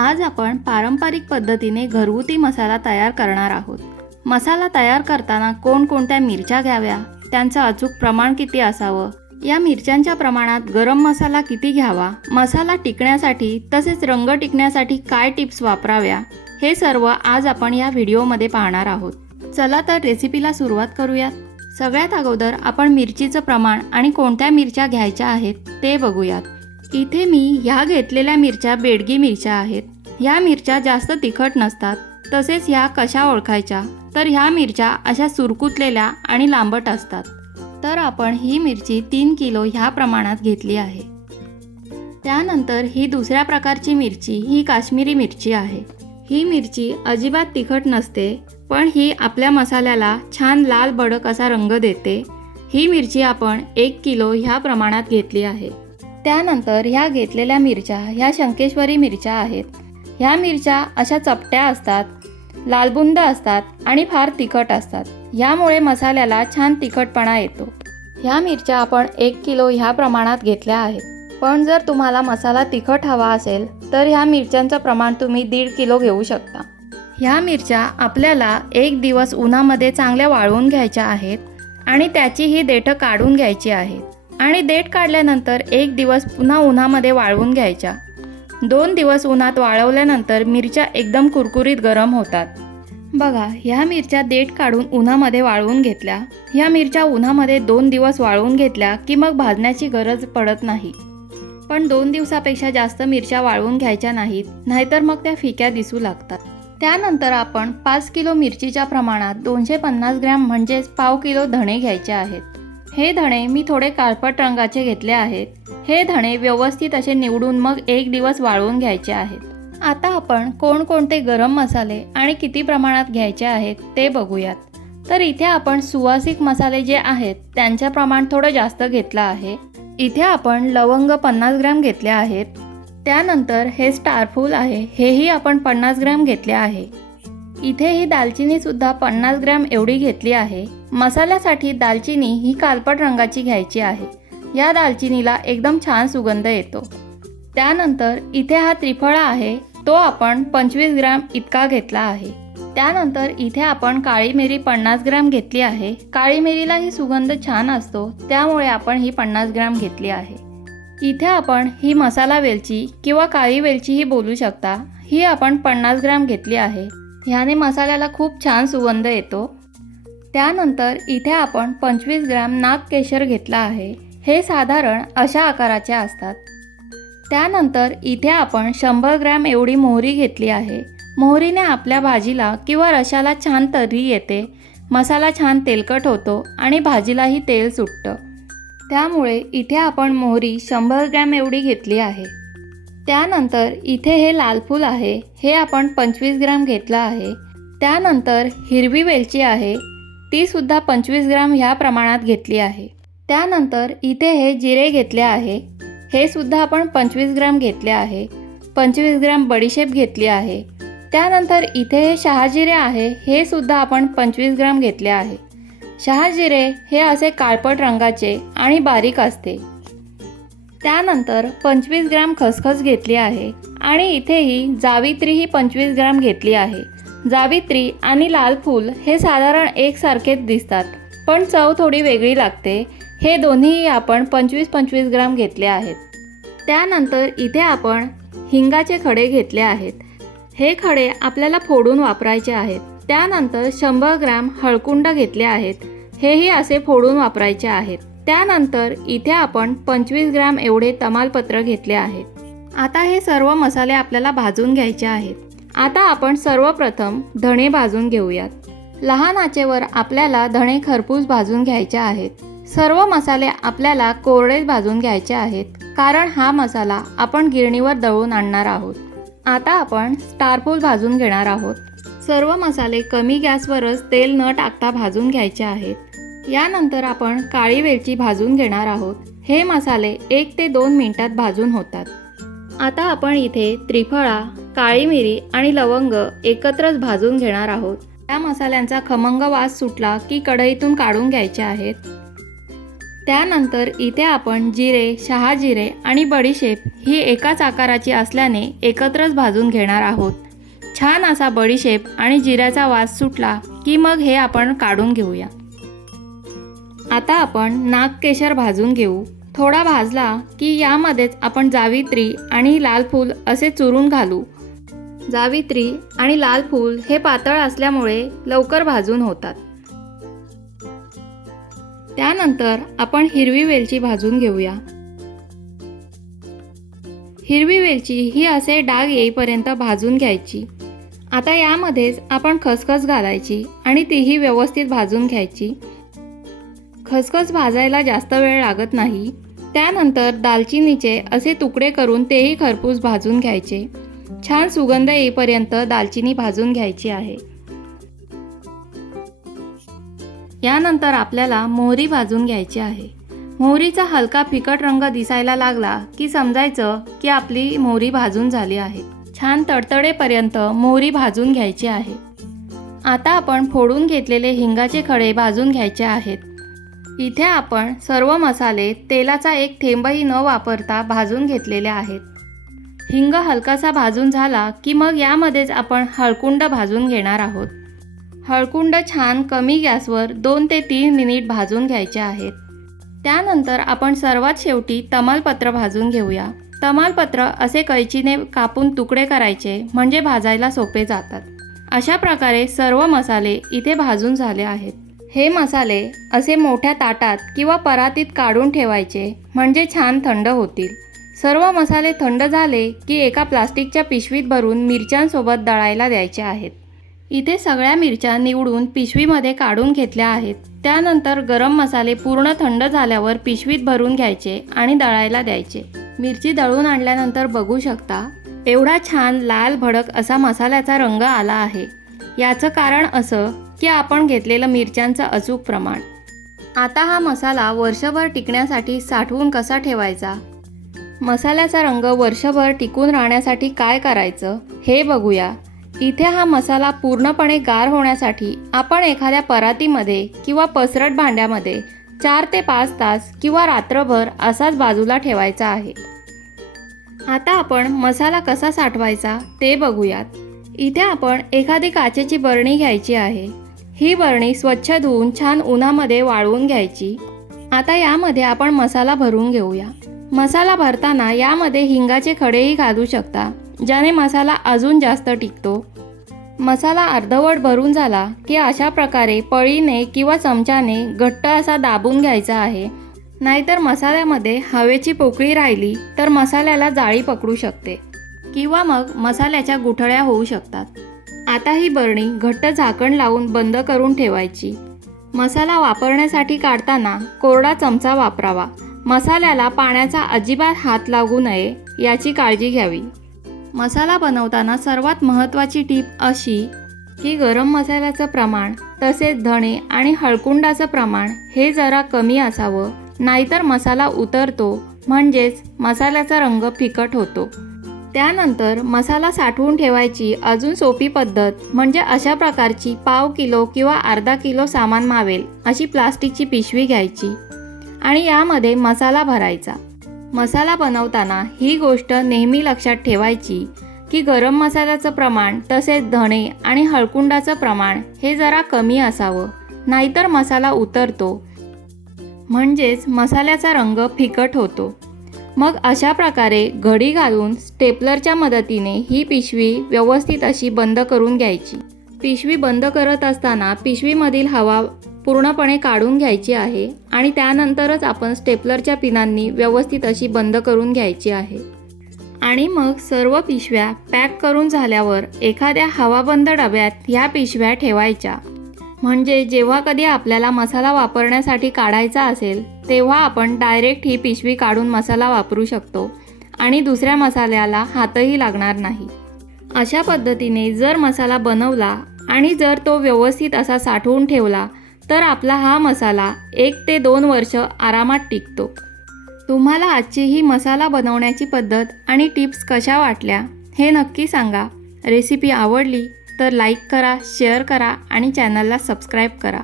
आज आपण पारंपरिक पद्धतीने घरगुती मसाला तयार करणार आहोत. मसाला तयार करताना कोणकोणत्या मिरच्या घ्याव्या? त्यांचं अचूक प्रमाण किती असावं? या मिरच्यांच्या प्रमाणात गरम मसाला किती घ्यावा? मसाला टिकण्यासाठी तसेच रंग टिकण्यासाठी काय टिप्स वापराव्या? हे सर्व आज आपण या व्हिडिओमध्ये पाहणार आहोत. चला तर रेसिपीला सुरुवात करूयात. सगळ्यात अगोदर आपण मिरचीचं प्रमाण आणि कोणत्या मिरच्या घ्यायच्या आहेत ते बघूयात. इथे मी ह्या घेतलेल्या मिरच्या बेडगी मिरच्या आहेत. ह्या मिरच्या जास्त तिखट नसतात. तसेच ह्या कशा ओळखायच्या? तर ह्या मिरच्या अशा सुरकुतलेल्या आणि लांबट असतात. तर आपण ही मिरची तीन किलो ह्या प्रमाणात घेतली आहे. त्यानंतर ही दुसऱ्या प्रकारची मिरची ही काश्मीरी मिरची आहे. ही मिरची अजिबात तिखट नसते पण ही आपल्या मसाल्याला छान लाल बडक असा रंग देते. ही मिरची आपण एक किलो ह्या प्रमाणात घेतली आहे. त्यानंतर ह्या घेतलेल्या मिरच्या ह्या शंकेश्वरी मिरच्या आहेत. ह्या मिरच्या अशा चपट्या असतात लालबुंद असतात आणि फार तिखट असतात. ह्यामुळे मसाल्याला छान तिखटपणा येतो. ह्या मिरच्या आपण एक किलो ह्या प्रमाणात घेतल्या आहेत. पण जर तुम्हाला मसाला तिखट हवा असेल तर ह्या मिरच्यांचं प्रमाण तुम्ही दीड किलो घेऊ शकता. ह्या मिरच्या आपल्याला एक दिवस उन्हामध्ये चांगल्या वाळवून घ्यायच्या आहेत आणि त्याची ही देठं काढून घ्यायची आहेत आणि देठ काढल्यानंतर एक दिवस पुन्हा उन्हामध्ये वाळवून घ्यायच्या. दोन दिवस उन्हात वाळवल्यानंतर मिरच्या एकदम कुरकुरीत गरम होतात. बघा ह्या मिरच्या देठ काढून उन्हामध्ये वाळवून घेतल्या. ह्या मिरच्या उन्हामध्ये दोन दिवस वाळवून घेतल्या की मग भाजण्याची गरज पडत नाही. पण दोन दिवसापेक्षा जास्त मिरच्या वाळवून घ्यायच्या नाहीत नाहीतर मग त्या फिक्या दिसू लागतात. त्यानंतर आपण पाच किलो मिरचीच्या प्रमाणात दोनशे पन्नास ग्रॅम म्हणजेच पाव किलो धणे घ्यायचे आहेत. हे धणे मी थोडे काळपट रंगाचे घेतले आहेत. हे धणे व्यवस्थित असे निवडून मग एक दिवस वाळवून घ्यायचे आहेत. आता आपण कोणकोणते गरम मसाले आणि किती प्रमाणात घ्यायचे आहेत ते बघूयात. तर इथे आपण सुवासिक मसाले जे आहेत त्यांचं प्रमाण थोडं जास्त घेतलं आहे. इथे आपण लवंग पन्नास ग्रॅम घेतले आहेत. त्यानंतर हे स्टारफूल आहे हेही आपण पन्नास ग्रॅम घेतले आहे. इथे ही दालचिनीसुद्धा पन्नास ग्रॅम एवढी घेतली आहे. मसाल्यासाठी दालचिनी ही कालपट रंगाची घ्यायची आहे. या दालचिनीला एकदम छान सुगंध येतो. त्यानंतर इथे हा त्रिफळा आहे. तो आपण पंचवीस ग्रॅम इतका घेतला आहे. त्यानंतर इथे आपण काळी मिरी पन्नास ग्रॅम घेतली आहे. काळी मिरीला ही सुगंध छान असतो त्यामुळे आपण ही पन्नास ग्रॅम घेतली आहे. इथे आपण ही मसाला वेलची किंवा काळी वेलची ही बोलू शकता. ही आपण पन्नास ग्रॅम घेतली आहे. ह्याने मसाल्याला खूप छान सुगंध येतो. त्यानंतर इथे आपण पंचवीस ग्रॅम नाग केशर घेतला आहे. हे साधारण अशा आकाराचे असतात. त्यानंतर इथे आपण शंभर ग्रॅम एवढी मोहरी घेतली आहे. मोहरीने आपल्या भाजीला किंवा रशाला छान तर्री येते. मसाला छान तेलकट होतो आणि भाजीलाही तेल सुटतं. त्यामुळे इथे आपण मोहरी शंभर ग्रॅम एवढी घेतली आहे. त्यानंतर इथे हे लाल फूल आहे हे आपण पंचवीस ग्रॅम घेतलं आहे. त्यानंतर हिरवी वेलची आहे ती सुद्धा पंचवीस ग्रॅम ह्या प्रमाणात घेतली आहे. त्यानंतर इथे हे जिरे घेतले आहे हे सुद्धा आपण पंचवीस ग्रॅम घेतले आहे. पंचवीस ग्रॅम बडीशेप घेतली आहे. त्यानंतर इथे हे शहाजिरे आहे हे सुद्धा आपण पंचवीस ग्रॅम घेतले आहे. शहाजिरे हे असे काळपट रंगाचे आणि बारीक असते. त्यानंतर पंचवीस ग्रॅम खसखस घेतली आहे आणि इथेही जावित्री ही पंचवीस ग्रॅम घेतली आहे. जावित्री आणि लाल फूल हे साधारण एकसारखेच दिसतात पण चव थोडी वेगळी लागते. हे दोन्हीही आपण पंचवीस पंचवीस ग्राम घेतले आहेत. त्यानंतर इथे आपण हिंगाचे खडे घेतले आहेत. हे खडे आपल्याला फोडून वापरायचे आहेत. त्यानंतर शंभर ग्रॅम हळकुंड घेतले आहेत. हेही असे फोडून वापरायचे आहेत. त्यानंतर इथे आपण पंचवीस ग्रॅम एवढे तमालपत्र घेतले आहेत. आता हे सर्व मसाले आपल्याला भाजून घ्यायचे आहेत. आता आपण सर्वप्रथम धणे भाजून घेऊयात. लहान आचेवर आपल्याला धणे खरपूस भाजून घ्यायचे आहेत. सर्व मसाले आपल्याला कोरडेच भाजून घ्यायचे आहेत कारण हा मसाला आपण गिरणीवर दळून आणणार आहोत. आता आपण स्टारफूल भाजून घेणार आहोत. सर्व मसाले कमी गॅसवरच तेल न टाकता भाजून घ्यायचे आहेत. यानंतर आपण काळी वेलची भाजून घेणार आहोत. हे मसाले एक ते दोन मिनिटात भाजून होतात. आता आपण इथे त्रिफळा काळी मिरी आणि लवंग एकत्रच भाजून घेणार आहोत. त्या मसाल्यांचा खमंग वास सुटला की कढईतून काढून घ्यायचे आहेत. त्यानंतर इथे आपण जिरे शहाजिरे आणि बडीशेप ही एकाच आकाराची असल्याने एकत्रच भाजून घेणार आहोत. छान असा बडीशेप आणि जिऱ्याचा वास सुटला की मग हे आपण काढून घेऊया. आता आपण नाग केशर भाजून घेऊ. थोडा भाजला की यामध्येच आपण जावित्री आणि लाल फूल असे चुरून घालू. जावित्री आणि लाल फूल हे पातळ असल्यामुळे लवकर भाजून होतात. त्यानंतर आपण हिरवी वेलची भाजून घेऊया. हिरवी वेलची ही असे डाग येईपर्यंत भाजून घ्यायची. आता यामध्येच आपण खसखस घालायची आणि तीही व्यवस्थित भाजून घ्यायची. खसखस भाजायला जास्त वेळ लागत नाही. त्यानंतर दालचिनीचे असे तुकडे करून तेही खरपूस भाजून घ्यायचे. छान सुगंध येईपर्यंत दालचिनी भाजून घ्यायची आहे. यानंतर आपल्याला मोहरी भाजून घ्यायची आहे. मोहरीचा हलका फिकट रंग दिसायला लागला की समजायचं की आपली मोहरी भाजून झाली आहे. छान तडतडेपर्यंत मोहरी भाजून घ्यायची आहे. आता आपण फोडून घेतलेले हिंगाचे खडे भाजून घ्यायचे आहेत. इथे आपण सर्व मसाले तेलाचा एक थेंबही न वापरता भाजून घेतलेले आहेत. हिंग हलकासा भाजून झाला की मग यामध्येच आपण हळकुंड भाजून घेणार आहोत. हळकुंड छान कमी गॅसवर दोन ते तीन मिनिट भाजून घ्यायचे आहेत. त्यानंतर आपण सर्वात शेवटी तमालपत्र भाजून घेऊया. तमालपत्र असे कैचीने कापून तुकडे करायचे म्हणजे भाजायला सोपे जातात. अशा प्रकारे सर्व मसाले इथे भाजून झाले आहेत. हे मसाले असे मोठ्या ताटात किंवा परातीत काढून ठेवायचे म्हणजे छान थंड होतील. सर्व मसाले थंड झाले की एका प्लास्टिकच्या पिशवीत भरून मिरच्यांसोबत दळायला द्यायचे आहेत. इथे सगळ्या मिरच्या निवडून पिशवीमध्ये काढून घेतल्या आहेत. त्यानंतर गरम मसाले पूर्ण थंड झाल्यावर पिशवीत भरून घ्यायचे आणि दळायला द्यायचे. मिरची दळून आणल्यानंतर बघू शकता एवढा छान लाल भडक असा मसाल्याचा रंग आला आहे. याचं कारण असं की आपण घेतलेलं मिरच्यांचं अचूक प्रमाण. आता हा मसाला वर्षभर टिकण्यासाठी साठवून कसा ठेवायचा? मसाल्याचा रंग वर्षभर टिकून राहण्यासाठी काय करायचं हे बघूया. इथे हा मसाला पूर्णपणे गार होण्यासाठी आपण एखाद्या परातीमध्ये किंवा पसरट भांड्यामध्ये चार ते पाच तास किंवा रात्रभर असाच बाजूला ठेवायचा आहे. आता आपण मसाला कसा साठवायचा ते बघूयात. इथे आपण एखादी काचेची बरणी घ्यायची आहे. ही बरणी स्वच्छ धुवून छान उन्हामध्ये वाळवून घ्यायची. आता यामध्ये आपण मसाला भरून घेऊया. मसाला भरताना यामध्ये हिंगाचे खडेही घालू शकता ज्याने मसाला अजून जास्त टिकतो. मसाला अर्धवट भरून झाला की अशा प्रकारे पळीने किंवा चमच्याने घट्ट असा दाबून घ्यायचा आहे. नाहीतर मसाल्यामध्ये हवेची पोकळी राहिली तर मसाल्याला जाळी पकडू शकते किंवा मग मसाल्याच्या गुठळ्या होऊ शकतात. आता ही बरणी घट्ट झाकण लावून बंद करून ठेवायची. मसाला वापरण्यासाठी काढताना कोरडा चमचा वापरावा. मसाल्याला पाण्याचा अजिबात हात लागू नये याची काळजी घ्यावी. मसाला बनवताना सर्वात महत्त्वाची टीप अशी की गरम मसाल्याचं प्रमाण तसेच धणे आणि हळकुंडाचं प्रमाण हे जरा कमी असावं. नाहीतर मसाला उतरतो म्हणजेच मसाल्याचा रंग फिकट होतो. त्यानंतर मसाला साठवून ठेवायची अजून सोपी पद्धत म्हणजे अशा प्रकारची पाव किलो किंवा अर्धा किलो सामान मावेल अशी प्लास्टिकची पिशवी घ्यायची आणि यामध्ये मसाला भरायचा. मसाला बनवताना ही गोष्ट नेहमी लक्षात ठेवायची की गरम मसाल्याचं प्रमाण तसेच धणे आणि हळकुंडाचं प्रमाण हे जरा कमी असावं नाहीतर मसाला उतरतो. म्हणजेच मसाल्याचा रंग फिकट होतो. मग अशा प्रकारे घडी घालून स्टेपलरच्या मदतीने ही पिशवी व्यवस्थित अशी बंद करून घ्यायची. पिशवी बंद करत असताना पिशवीमधील हवा पूर्णपणे काढून घ्यायची आहे आणि त्यानंतरच आपण स्टेपलरच्या पिनांनी व्यवस्थित अशी बंद करून घ्यायची आहे. आणि मग सर्व पिशव्या पॅक करून झाल्यावर एखाद्या हवाबंद डब्यात ह्या पिशव्या ठेवायच्या. म्हणजे जेव्हा कधी आपल्याला मसाला वापरण्यासाठी काढायचा असेल तेव्हा आपण डायरेक्ट ही पिशवी काढून मसाला वापरू शकतो आणि दुसऱ्या मसाल्याला हातही लागणार नाही. अशा पद्धतीने जर मसाला बनवला आणि जर तो व्यवस्थित असा साठवून ठेवला तर आपला हा मसाला एक ते दोन वर्ष आरामात टिकतो. तुम्हाला आजची ही मसाला बनवण्याची पद्धत आणि टिप्स कशा वाटल्या हे नक्की सांगा. रेसिपी आवडली तर लाईक करा शेअर करा आणि चॅनलला सबस्क्राईब करा.